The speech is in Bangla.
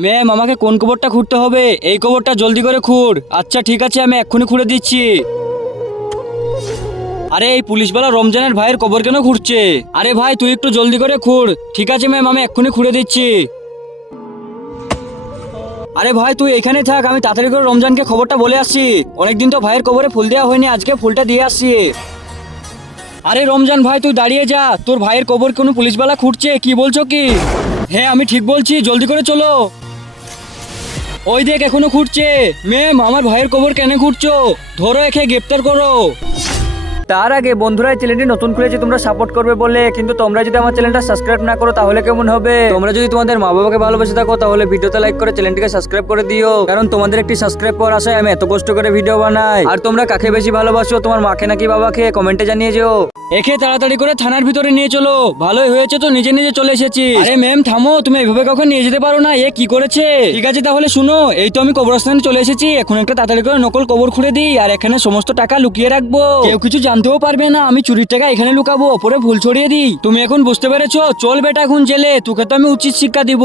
ম্যাম আমাকে কোন কবরটা খুঁড়তে হবে? এই কবরটা জলদি করে খুঁড়। আচ্ছা ঠিক আছে, আমি এক্ষুনি খুঁড়ে দিচ্ছি। আরে এই পুলিশওয়ালা রমজানের ভাইয়ের কবর কেন খুঁড়ছে? আরে ভাই তুই একটু জলদি করে খুঁড়। ঠিক আছে ম্যাম, আমি এক্ষুনি খুঁড়ে দিচ্ছি। আরে ভাই তুই এখানে থাক, আমি তাড়াতাড়ি করে রমজানকে খবরটা বলে আসছি। অনেকদিন তো ভাইয়ের কবরে ফুল দেওয়া হয়নি, আজকে ফুলটা দিয়ে আসছি। আরে রমজান ভাই তুই দাঁড়িয়ে যা, তোর ভাইয়ের কবর কোনো পুলিশওয়ালা খুঁড়ছে, কি বলছো কি? হ্যাঁ আমি ঠিক বলছি, জলদি করে চলো। ওই দেখ এখনো খুঁড়ছে। ম্যাম আমার ভাইয়ের কবর কেন খুঁড়ছো? ধরো একে গ্রেপ্তার করো। তার আগে বন্ধুরা, এই চ্যানেলটি নতুন খুলেছে, তোমরা সাপোর্ট করবে বলে, কিন্তু তোমরা যদি আমার চ্যানেলটা সাবস্ক্রাইব না করো তাহলে কেমন হবে? তোমরা যদি তোমাদের মা বাবাকে ভালোবেসে থাকো তাহলে ভিডিওতে লাইক করে চ্যানেলটিকে সাবস্ক্রাইব করে দিও, কারণ তোমাদের একটি সাবস্ক্রাইব পাওয়ার আশায় আমি এত কষ্ট করে ভিডিও বানাই। আর তোমরা কাকে বেশি ভালোবাসো, তোমার মাকে নাকি বাবাকে, কমেন্টে জানিয়ে যেও। একে তাড়াতাড়ি করে থানার ভিতরে নিয়ে চলো। ভালোই হয়েছে তো নিজে নিজে চলে এসেছি। আরে ম্যাম থামো, তুমি এভাবে কাউকে নিয়ে যেতে পারো না, এ কি করেছে? ঠিক আছে তাহলে শুনো, এই তো আমি কবরস্থানে চলে এসেছি, এখন একটা তাড়াতাড়ি করে নকল কবর খুঁড়ে দিই আর এখানে সমস্ত টাকা লুকিয়ে রাখবো, কেউ কিছু জানতেও পারবে না। আমি চুরির টাকা এখানে লুকাবো, পরে ভুল ছড়িয়ে দিই। তুমি এখন বুঝতে পেরেছো? চল বেটা এখন জেলে, তোকে তো আমি উচিত শিক্ষা দিব।